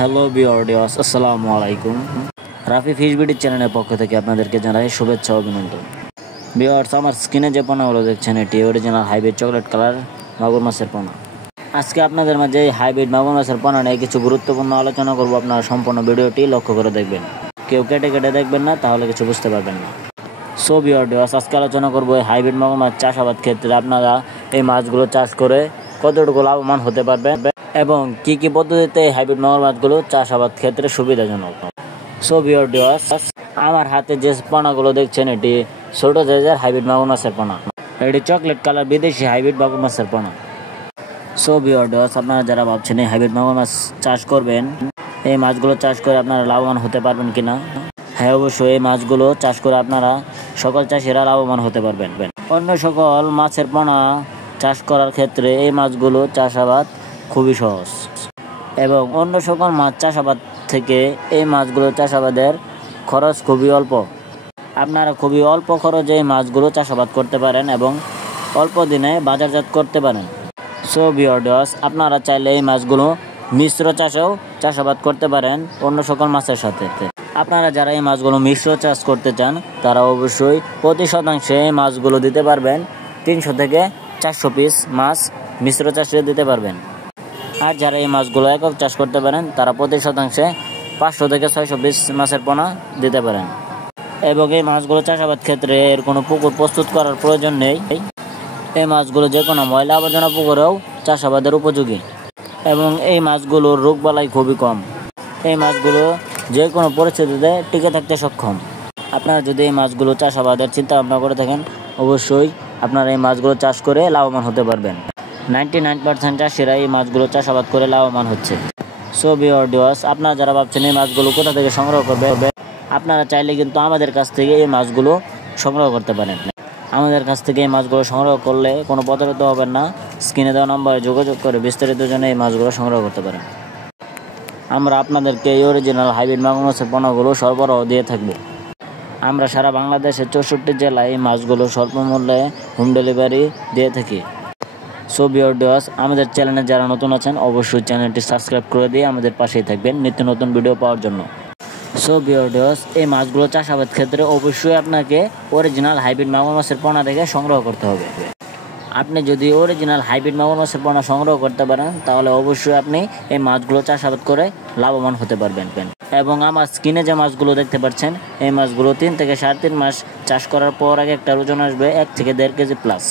Hello viewers, আসসালামু আলাইকুম। Rafi fish বিডির চ্যানেলের পক্ষ থেকে আপনাদেরকে জানাই শুভেচ্ছা ও অভিনন্দন। ভিউয়ার্স, আমার স্ক্রিনে যে পোনাগুলো দেখছেন এটি অরিজিনাল হাইব্রিড চকলেট কালার মাগুর মাছের পোনা। আজকে আপনাদের মাঝে এই হাইব্রিড মাগুর মাছের পোনা নিয়ে কিছু গুরুত্বপূর্ণ আলোচনা করব। আপনারা সম্পূর্ণ ভিডিওটি লক্ষ্য করে দেখবেন, কেউ কেটে কেটে দেখবেন না, তাহলে কিছু বুঝতে পারবেন না। সো ভিউয়ার্স, আজকে আলোচনা করবো এই হাইব্রিড মাগুর মাছ চাষাবাদ ক্ষেত্রে আপনারা এই মাছগুলো চাষ করে কতটুকু লাভবান হতে পারবেন এবং কি কি পদ্ধতিতে এই হাইব্রিড মাগুর মাছগুলো চাষাবাদ ক্ষেত্রে সুবিধাজনক। সো ভিউয়ার্স, আমার হাতে যে পোনাগুলো দেখছেন এটি ছোট সাইজের হাইব্রিড মাগুর মাছের পোনা। এটি চকলেট কালার বিদেশি হাইব্রিড মাগুর মাছের পোনা। সো ভিউয়ার্স, আপনারা যারা ভাবছেন এই হাইব্রিড মাগুর মাছ চাষ করবেন, এই মাছগুলো চাষ করে আপনারা লাভবান হতে পারবেন কিনা? হ্যাঁ, অবশ্যই এই মাছগুলো চাষ করে আপনারা সকল চাষিরা লাভবান হতে পারবেন। অন্য সকল মাছের পোনা চাষ করার ক্ষেত্রে এই মাছগুলো চাষাবাদ খুবই সহজ এবং অন্য সকল মাছ চাষাবাদ থেকে এই মাছগুলো চাষাবাদের খরচ খুবই অল্প। আপনারা খুবই অল্প খরচে এই মাছগুলো চাষাবাদ করতে পারেন এবং অল্প দিনে বাজারজাত করতে পারেন। সো ভিউয়ার্স, আপনারা চাইলে এই মাছগুলো মিশ্র চাষেও চাষাবাদ করতে পারেন অন্য সকল মাছের সাথে। আপনারা যারা এই মাছগুলো মিশ্র চাষ করতে চান তারা অবশ্যই প্রতি শতাংশে এই মাছগুলো দিতে পারবেন 300 থেকে 400 পিস মাছ মিশ্র চাষে দিতে পারবেন। আর যারা এই মাছগুলো একক চাষ করতে পারেন তারা প্রতি শতাংশে 500 থেকে 600 পিস মাছের পোনা দিতে পারেন। এবং এই মাছগুলো চাষাবাদ ক্ষেত্রে এর কোনো পুকুর প্রস্তুত করার প্রয়োজন নেই। এই মাছগুলো যে কোনো ময়লা আবর্জনা পুকুরেও চাষাবাদের উপযোগী এবং এই মাছগুলোর রোগবালাই খুবই কম। এই মাছগুলো যে কোনো পরিস্থিতিতে টিকে থাকতে সক্ষম। আপনারা যদি এই মাছগুলো চাষাবাদের চিন্তা ভাবনা করে থাকেন, অবশ্যই আপনারা এই মাছগুলো চাষ করে লাভবান হতে পারবেন। 99% চাষিরা এই মাছগুলো চাষাবাদ করে লাভবান হচ্ছে। সো ভিউয়ার্স, আপনারা যারা ভাবছেন এই মাছগুলো কোথা থেকে সংগ্রহ করবে, আপনারা চাইলে কিন্তু আমাদের কাছ থেকে এই মাছগুলো সংগ্রহ করতে পারেন। আমাদের কাছ থেকে এই মাছগুলো সংগ্রহ করলে কোনো প্রতারিত হবেন না। স্ক্রিনে দেওয়া নম্বরে যোগাযোগ করে বিস্তারিত জন্য এই মাছগুলো সংগ্রহ করতে পারেন। আমরা আপনাদেরকে এই অরিজিনাল হাইব্রিড মাগুর মাছের পোনাগুলো সরবরাহ দিয়ে থাকবো। আমরা সারা বাংলাদেশের 64 জেলায় এই মাছগুলো স্বল্প মূল্যে হোম ডেলিভারি দিয়ে থাকি। সো ভিউয়ার্স, আমাদের চ্যানেলে যারা নতুন আছেন অবশ্যই চ্যানেলটি সাবস্ক্রাইব করে দিয়ে আমাদের পাশেই থাকবেন নিত্য নতুন ভিডিও পাওয়ার জন্য। সো ভিউয়ার্স, এই মাছগুলো চাষাবাদ ক্ষেত্রে অবশ্যই আপনাকে অরিজিনাল হাইব্রিড মাগুর মাছের পোনা থেকে সংগ্রহ করতে হবে। আপনি যদি অরিজিনাল হাইব্রিড মাগুর মাছের পোনা সংগ্রহ করতে পারেন তাহলে অবশ্যই আপনি এই মাছগুলো চাষাবাদ করে লাভবান হতে পারবেন। এবং আমার স্ক্রিনে যে মাছগুলো দেখতে পাচ্ছেন এই মাছগুলো 3 থেকে 3.5 মাস চাষ করার পর আগে একটা ওজন আসবে 1 থেকে 1.5 কেজি প্লাস।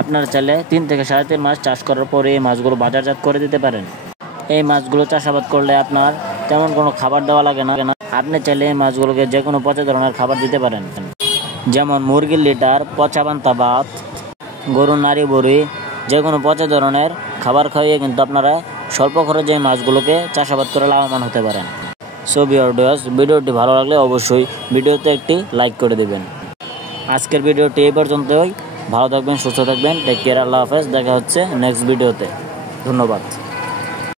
আপনারা চাইলে 3 থেকে 3.5 মাস চাষ করার পরে এই মাছগুলো বাজারজাত করে দিতে পারেন। এই মাছগুলো চাষাবাদ করলে আপনার তেমন কোনো খাবার দেওয়া লাগে না। আপনি চাইলে এই মাছগুলোকে যে কোনো পচা ধরনের খাবার দিতে পারেন, যেমন মুরগির লিটার, পচা পান্তা ভাত, গরুর নাড়ি বড়ি, যে কোনো পচা ধরনের খাবার খাইয়ে কিন্তু আপনারা স্বল্প খরচে এই মাছগুলোকে চাষাবাদ করে লাভবান হতে পারেন। সো ভিউয়ার্স, ভিডিওটি ভালো লাগলে অবশ্যই ভিডিওতে একটি লাইক করে দেবেন। আজকের ভিডিওটি এই পর্যন্তই। ভালো থাকবেন, সুস্থ থাকবেন, টেক কেয়ার, আল্লাহ হাফেজ। দেখা হচ্ছে নেক্সট ভিডিওতে। ধন্যবাদ।